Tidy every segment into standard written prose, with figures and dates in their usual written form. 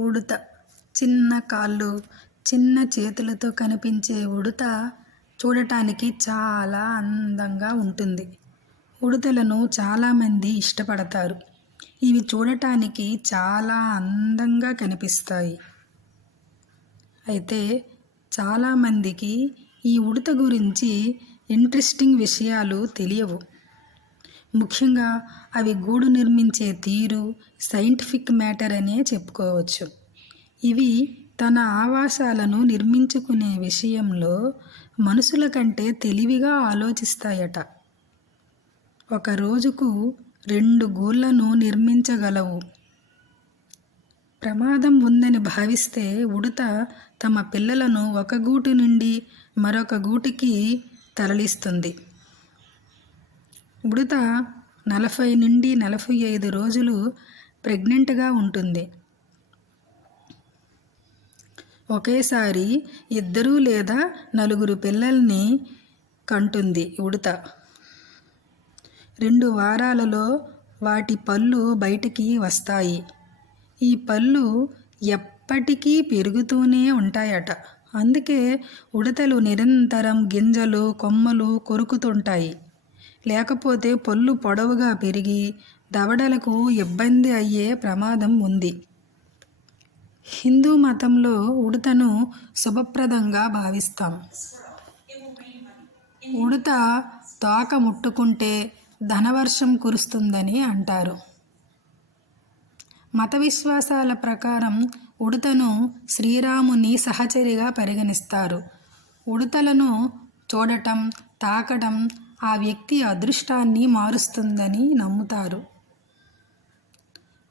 ఉడత. చిన్న కాళ్ళు, చిన్న చేతులతో కనిపించే ఉడత చూడటానికి చాలా అందంగా ఉంటుంది. ఉడతలను చాలామంది ఇష్టపడతారు. ఇవి చూడటానికి చాలా అందంగా కనిపిస్తాయి. అయితే చాలామందికి ఈ ఉడత గురించి ఇంట్రెస్టింగ్ విషయాలు తెలియవు. ముఖ్యంగా అవి గూడు నిర్మించే తీరు సైంటిఫిక్ మ్యాటర్ అనే చెప్పుకోవచ్చు. ఇవి తన ఆవాసాలను నిర్మించుకునే విషయంలో మనుషుల కంటే తెలివిగా ఆలోచిస్తాయట. ఒక రోజుకు 2 గూళ్ళను నిర్మించగలవు. ప్రమాదం ఉందని భావిస్తే ఉడత తమ పిల్లలను ఒక గూటి నుండి మరొక గూటికి తరలిస్తుంది. ఉడత 40 నుండి 45 రోజులు ప్రెగ్నెంట్గా ఉంటుంది. ఒకేసారి 2 లేదా 4 పిల్లల్ని కంటుంది. ఉడత 2 వారాలలో వాటి పళ్ళు బయటికి వస్తాయి. ఈ పళ్ళు ఎప్పటికీ పెరుగుతూనే ఉంటాయట. అందుకే ఉడతలు నిరంతరం గింజలు, కొమ్మలు కొరుకుతుంటాయి. లేకపోతే పళ్ళు పొడవుగా పెరిగి దవడలకు ఇబ్బంది అయ్యే ప్రమాదం ఉంది. హిందూ మతంలో ఉడతను శుభప్రదంగా భావిస్తాం. ఉడత తోక ముట్టుకుంటే ధనవర్షం కురుస్తుందని అంటారు. మత విశ్వాసాల ప్రకారం ఉడతను శ్రీరాముని సహచరిగా పరిగణిస్తారు. ఉడతలను చూడటం, తాకడం ఆ వ్యక్తి అదృష్టాన్ని మారుస్తుందని నమ్ముతారు.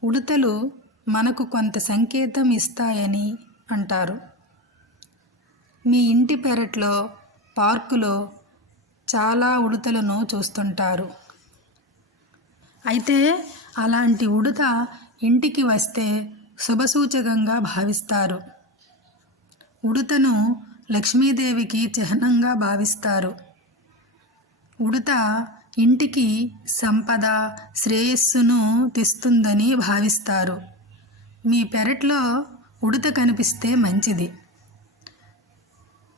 ఉడతలు మనకు కొంత సంకేతం ఇస్తాయని అంటారు. మీ ఇంటి పెరట్లో, పార్కులో చాలా ఉడతలను చూస్తుంటారు. అయితే అలాంటి ఉడత ఇంటికి వస్తే శుభసూచకంగా భావిస్తారు. ఉడతను లక్ష్మీదేవికి చిహ్నంగా భావిస్తారు. ఉడత ఇంటికి సంపద, శ్రేయస్సును తెస్తుందని భావిస్తారు. మీ పెరట్లో ఉడత కనిపిస్తే మంచిది.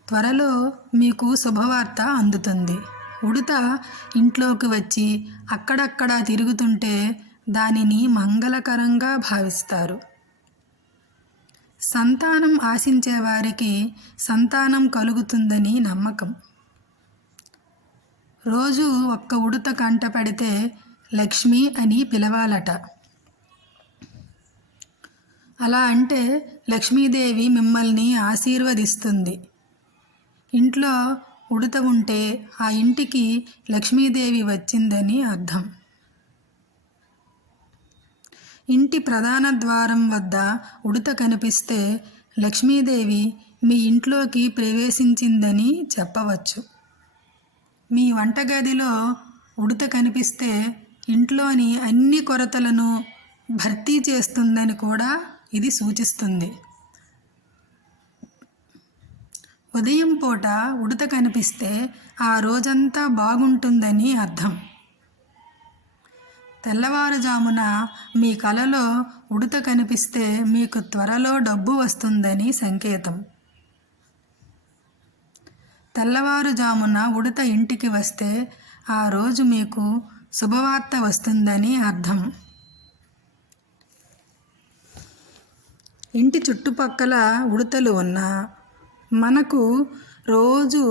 త్వరలో మీకు శుభవార్త అందుతుంది. ఉడత ఇంట్లోకి వచ్చి అక్కడక్కడా తిరుగుతుంటే దానిని మంగళకరంగా భావిస్తారు. సంతానం ఆశించే వారికి సంతానం కలుగుతుందని నమ్మకం. రోజు ఒక్క ఉడత కంట పడితే లక్ష్మి అని పిలవాలట. అలా అంటే లక్ష్మీదేవి మిమ్మల్ని ఆశీర్వదిస్తుంది. ఇంట్లో ఉడత ఉంటే ఆ ఇంటికి లక్ష్మీదేవి వచ్చిందని అర్థం. ఇంటి ప్రధాన ద్వారం వద్ద ఉడత కనిపిస్తే లక్ష్మీదేవి మీ ఇంట్లోకి ప్రవేశించిందని చెప్పవచ్చు. మీ వంటగదిలో ఉడత కనిపిస్తే ఇంట్లోని అన్ని కొరతలను భర్తీ చేస్తుందని కూడా ఇది సూచిస్తుంది. ఉదయం పూట ఉడత కనిపిస్తే ఆ రోజంతా బాగుంటుందని అర్థం. తెల్లవారుజామున మీ కలలో ఉడత కనిపిస్తే మీకు త్వరలో డబ్బు వస్తుందని సంకేతం. తెల్లవారుజామున ఉడత ఇంటికి వస్తే ఆ రోజు మీకు శుభవార్త వస్తుందని అర్థం. ఇంటి చుట్టుపక్కల ఉడతలు ఉన్నా మనకు రోజు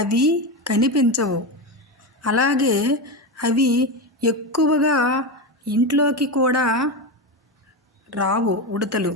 అవి కనిపించవు. అలాగే అవి ఎక్కువగా ఇంట్లోకి కూడా రావు ఉడతలు.